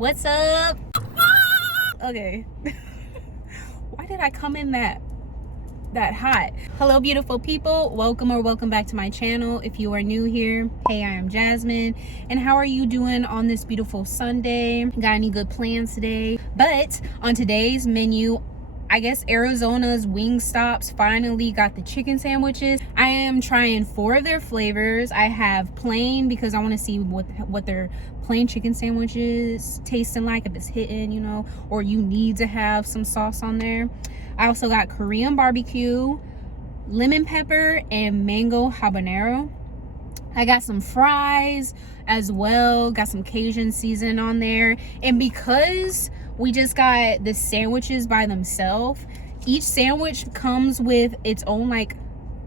What's up? Okay. Why did I come in that hot? Hello, beautiful people. Welcome back to my channel. If you are new here, hey, I am Jasmine. And how are you doing on this beautiful Sunday? Got any good plans today? But on today's menu, I guess Arizona's Wingstops finally got the chicken sandwiches. I am trying 4 of their flavors. I have plain because I want to see what their plain chicken sandwiches tasting like, if it's hitting, you know, or you need to have some sauce on there. I also got Korean barbecue, lemon pepper, and mango habanero. I got some fries as well, got some Cajun seasoning on there. And because we just got the sandwiches by themselves, each sandwich comes with its own like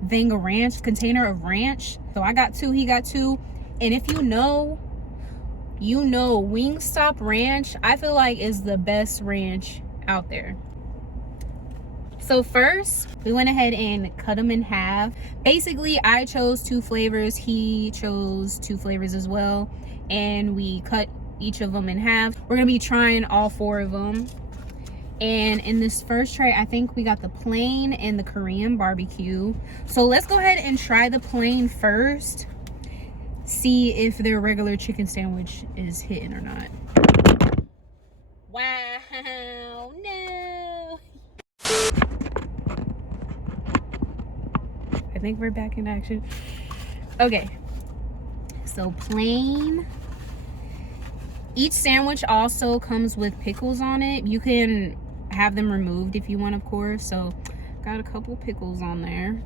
thing of ranch, container of ranch. So I got 2, he got 2. And if you know Wingstop ranch, I feel like is the best ranch out there. So first, we went ahead and cut them in half. Basically, I chose 2 flavors. He chose 2 flavors as well. And we cut each of them in half. We're gonna be trying all 4 of them. And in this first tray, I think we got the plain and the Korean barbecue. So let's go ahead and try the plain first. See if their regular chicken sandwich is hitting or not. Wow, no. I think we're back in action. Okay, so plain. Each sandwich also comes with pickles on it. You can have them removed if you want, of course. So got a couple pickles on there.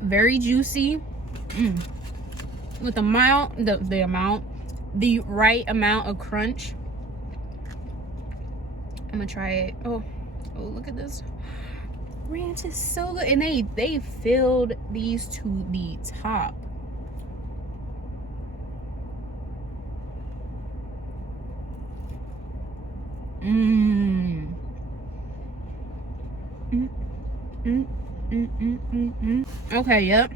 Very juicy. With the right amount of crunch. I'm gonna try it. Oh, look at this. Ranch is so good. And they filled these to the top. Okay, yep.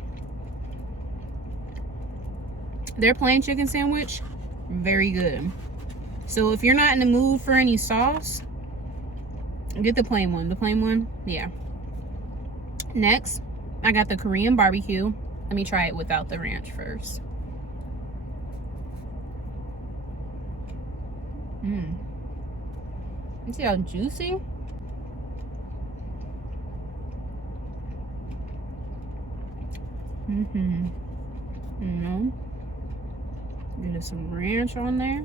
Their plain chicken sandwich, very good. So if you're not in the mood for any sauce, get the plain one. The plain one, yeah. Next, I got the Korean barbecue. Let me try it without the ranch first. You see how juicy? Get some ranch on there.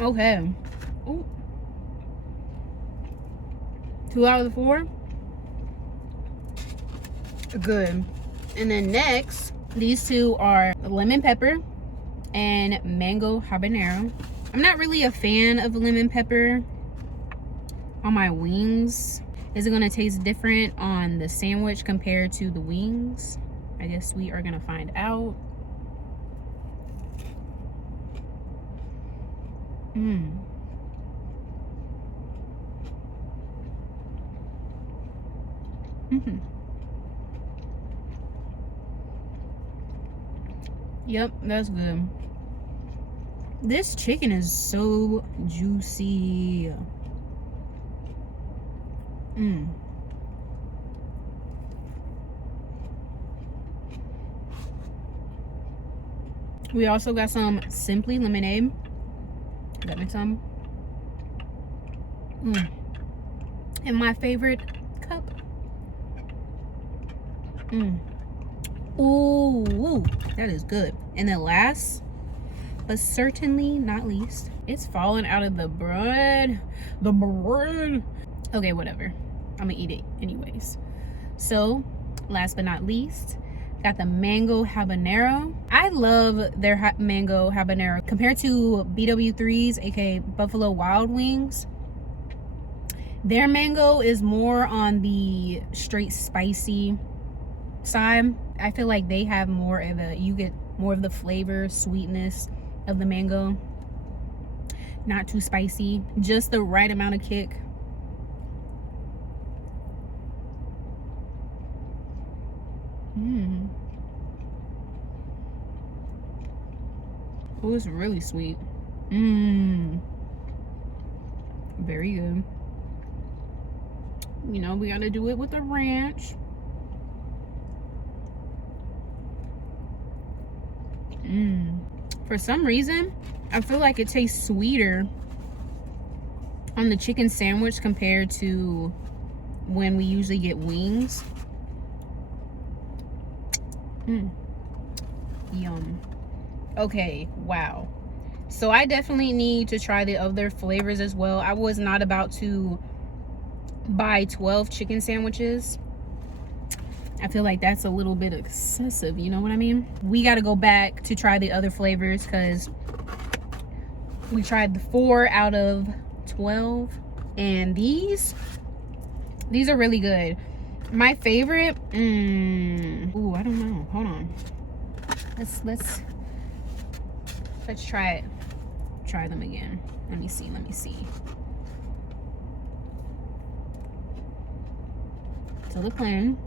Okay. Ooh. 2 out of the 4. Good. And then next, these 2 are lemon pepper and mango habanero. I'm not really a fan of lemon pepper on my wings. Is it gonna taste different on the sandwich compared to the wings? I guess we are gonna find out. Yep, that's good. This chicken is so juicy. We also got some Simply lemonade. Got me some. And my favorite cup. Ooh, that is good. And then last, but certainly not least, it's falling out of the bread. Okay, whatever. I'm gonna eat it anyways. So, last but not least, got the mango habanero. I love their mango habanero compared to BW3's, aka Buffalo Wild Wings. Their mango is more on the straight spicy side. I feel like they have more of a, you get more of the flavor, sweetness of the mango. Not too spicy, just the right amount of kick. Oh, it's really sweet. Very good. You know, we gotta do it with the ranch. For some reason, I feel like it tastes sweeter on the chicken sandwich compared to when we usually get wings. Yum. Okay, wow. So I definitely need to try the other flavors as well. I was not about to buy 12 chicken sandwiches. I feel like that's a little bit excessive, you know what I mean? We got to go back to try the other flavors because we tried the 4 out of 12, and these are really good. My favorite, ooh, I don't know. Hold on. Let's try it. Try them again. Let me see. So the plan.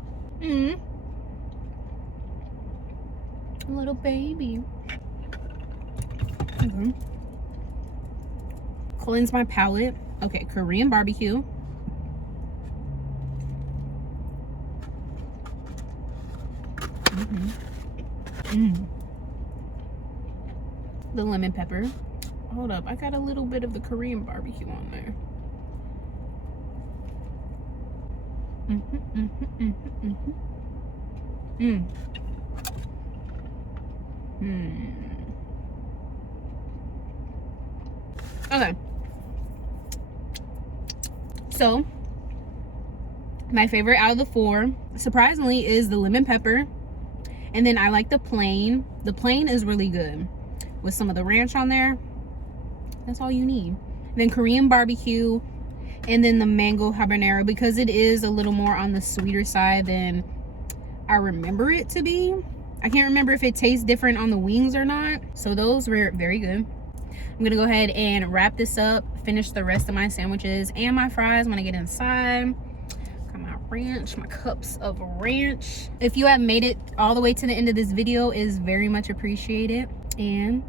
Little baby. Okay. Cleanse my palate. Okay, Korean barbecue. The lemon pepper. Hold up, I got a little bit of the Korean barbecue on there. Okay. So, my favorite out of the 4, surprisingly, is the lemon pepper. And then I like the plain. The plain is really good with some of the ranch on there. That's all you need. Then Korean barbecue, and then the mango habanero, because it is a little more on the sweeter side than I remember it to be. I can't remember if it tastes different on the wings or not. So those were very good. I'm gonna go ahead and wrap this up, finish the rest of my sandwiches and my fries when I get inside. Got my ranch, my cups of ranch. If you have made it all the way to the end of this video, is very much appreciated, and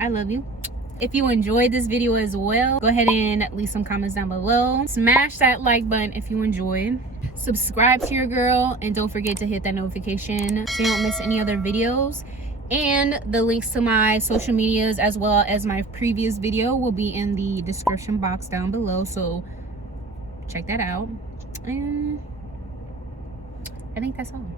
I love you. If you enjoyed this video as well, go ahead and leave some comments down below. Smash that like button if you enjoyed. Subscribe to your girl, and don't forget to hit that notification so you don't miss any other videos. And the links to my social medias as well as my previous video will be in the description box down below, so check that out. And I think that's all.